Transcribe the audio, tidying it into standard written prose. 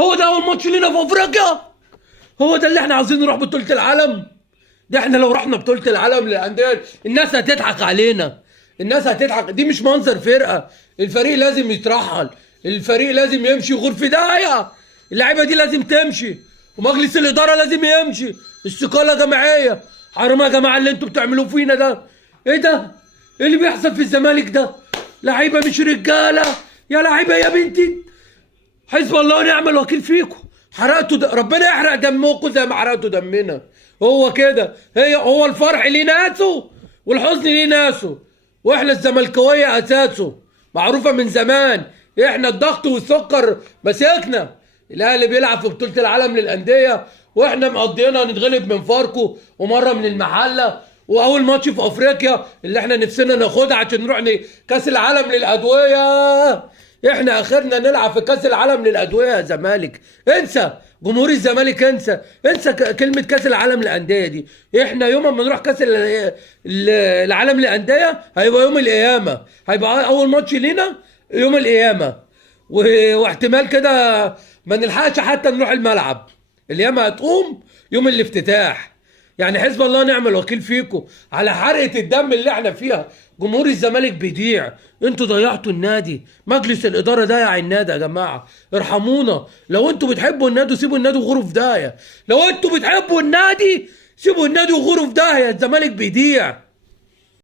هو ده اول ماتش لينا في افريقيا؟ هو ده اللي احنا عاوزين نروح بطولة العالم؟ ده احنا لو رحنا بطولة العالم للأندية الناس هتضحك علينا، الناس هتضحك. دي مش منظر فرقة. الفريق لازم يترحل، الفريق لازم يمشي غرفة داهية، اللعيبة دي لازم تمشي، ومجلس الإدارة لازم يمشي، استقالة جماعية. حرام يا جماعة اللي انتوا بتعملوه فينا ده. ايه ده؟ ايه اللي بيحصل في الزمالك ده؟ لعيبة مش رجالة يا لعيبة يا بنتي. حسب الله ونعم الوكيل فيكم. حرقتوا ربنا يحرق دمكم زي ما حرقتوا دمنا. هو كده، هو الفرح ليه ناسه والحزن ليه ناسه، واحنا الزملكاويه اساسه معروفه من زمان. احنا الضغط والسكر مسكنا. الاهلي بيلعب في بطوله العالم للانديه واحنا مقضينا نتغلب من فاركو ومره من المحله، واول ماتش في افريقيا اللي احنا نفسنا ناخدها عشان نروح كاس العالم للادويه. احنا اخرنا نلعب في كاس العالم للادويه يا زمالك. انسى جمهور الزمالك، انسى كلمه كاس العالم للانديه دي. احنا يوم ما نروح كاس العالم للانديه هيبقى يوم القيامه، هيبقى اول ماتش لينا يوم القيامه. واحتمال كده ما نلحقش حتى نروح الملعب. القيامه هتقوم يوم الافتتاح. يعني حسب الله ونعم الوكيل فيكم على حرقة الدم اللي احنا فيها. جمهور الزمالك بيضيع، انتوا ضيعتوا النادي، مجلس الإدارة ضيع النادي. يا جماعة ارحمونا، لو انتوا بتحبوا النادي سيبوا النادي وغوروا في داهية. لو انتوا بتحبوا النادي سيبوا النادي وغوروا في داهية، الزمالك بيضيع.